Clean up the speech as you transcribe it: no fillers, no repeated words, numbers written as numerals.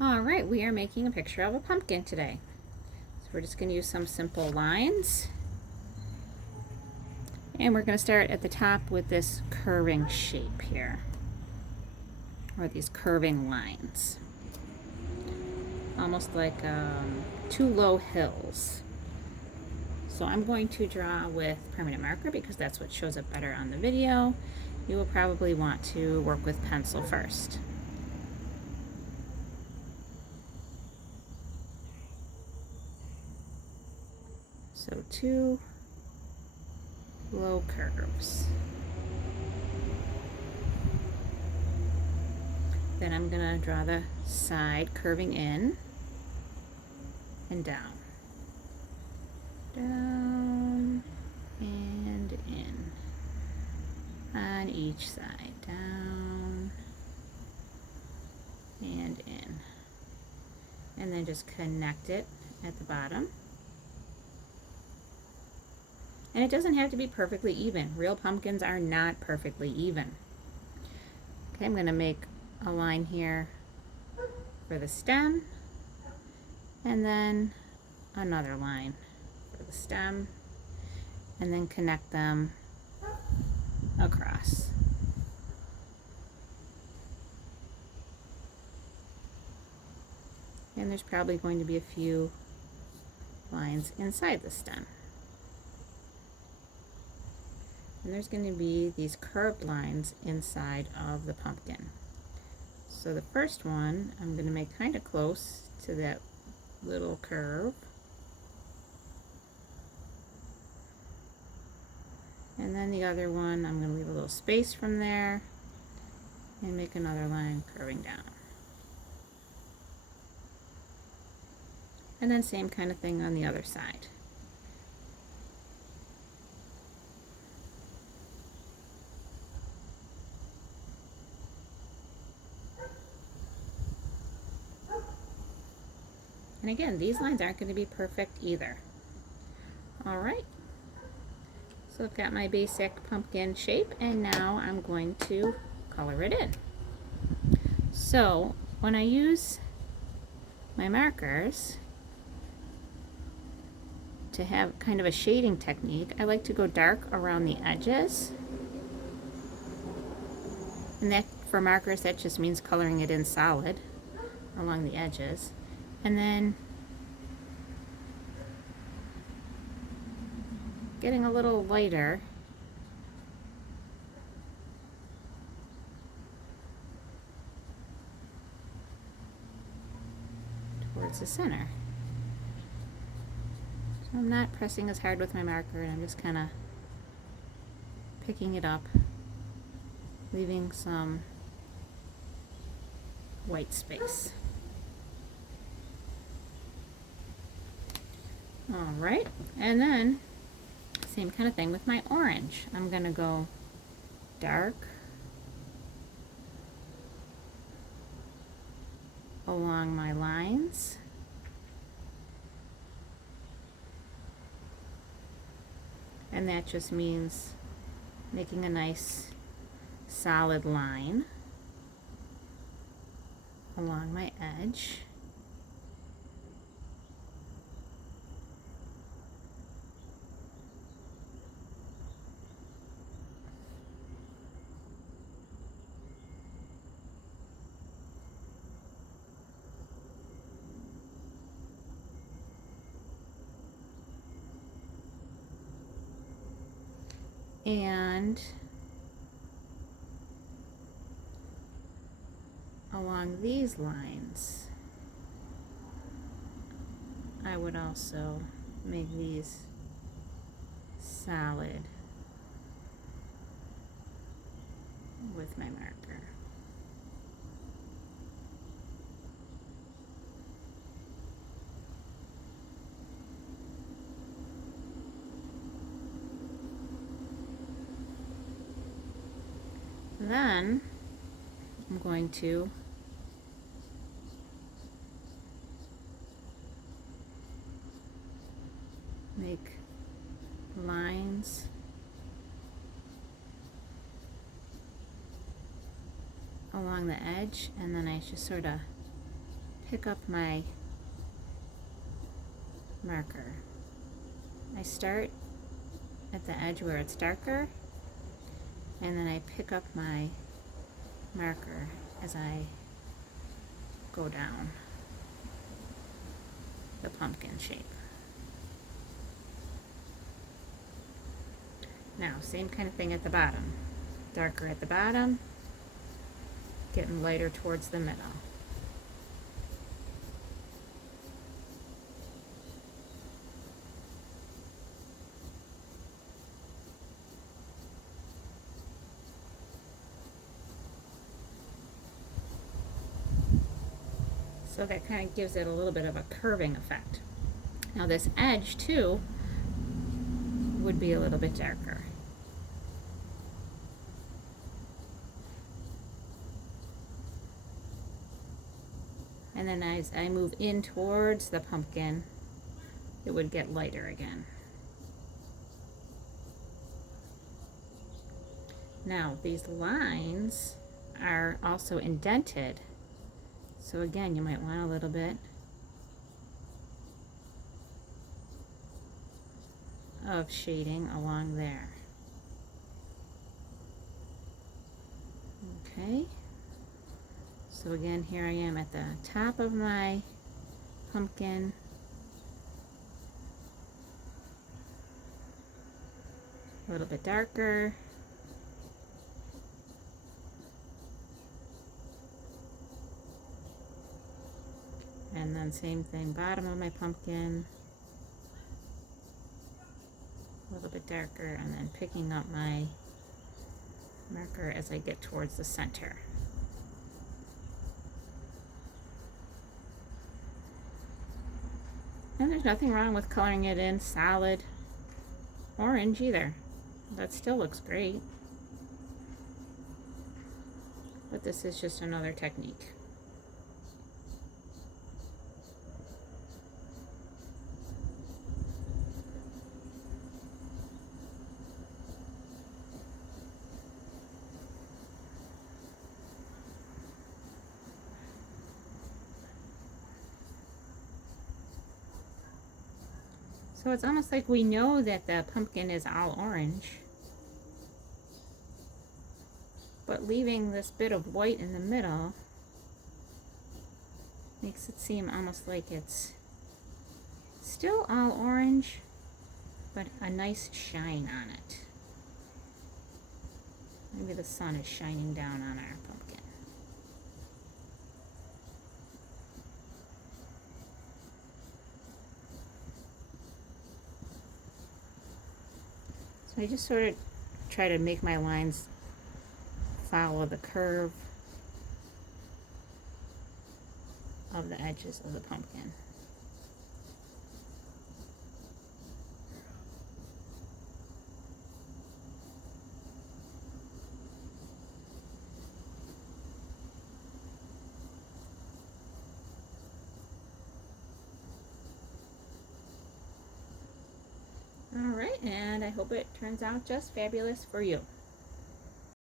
Alright, we are making a picture of a pumpkin today. So we're just going to use some simple lines. And we're going to start at the top with this curving shape here. Or these curving lines. Almost like two low hills. So I'm going to draw with permanent marker because that's what shows up better on the video. You will probably want to work with pencil first. So two low curves. Then I'm going to draw the side curving in and down. Down and in. On each side. Down and in. And then just connect it at the bottom. And it doesn't have to be perfectly even. Real pumpkins are not perfectly even. Okay, I'm going to make a line here for the stem, and then another line for the stem, and then connect them across. And there's probably going to be a few lines inside the stem. And there's going to be these curved lines inside of the pumpkin. So the first one I'm going to make kind of close to that little curve. And then the other one I'm going to leave a little space from there and make another line curving down. And then same kind of thing on the other side. And again, these lines aren't going to be perfect either. Alright, so I've got my basic pumpkin shape, and now I'm going to color it in. So when I use my markers to have kind of a shading technique, I like to go dark around the edges. And that, for markers, that just means coloring it in solid along the edges. And then getting a little lighter towards the center. So I'm not pressing as hard with my marker, and I'm just kind of picking it up, leaving some white space. Alright, and then same kind of thing with my orange. I'm going to go dark along my lines. And that just means making a nice solid line along my edge. And along these lines, I would also make these solid with my marker. Then I'm going to make lines along the edge, and then I just sort of pick up my marker. I start at the edge where it's darker, and then I pick up my marker as I go down the pumpkin shape. Now, same kind of thing at the bottom. Darker at the bottom, getting lighter towards the middle. So that kind of gives it a little bit of a curving effect. Now this edge too would be a little bit darker. And then as I move in towards the pumpkin, it would get lighter again. Now these lines are also indented. So again, you might want a little bit of shading along there. Okay. So again, here I am at the top of my pumpkin. A little bit darker. And then same thing, bottom of my pumpkin, a little bit darker, and then picking up my marker as I get towards the center. And there's nothing wrong with coloring it in solid orange either. That still looks great. But this is just another technique. So it's almost like we know that the pumpkin is all orange, but leaving this bit of white in the middle makes it seem almost like it's still all orange, but a nice shine on it. Maybe the sun is shining down on our pumpkin. So I just sort of try to make my lines follow the curve of the edges of the pumpkin. All right, and I hope it turns out just fabulous for you.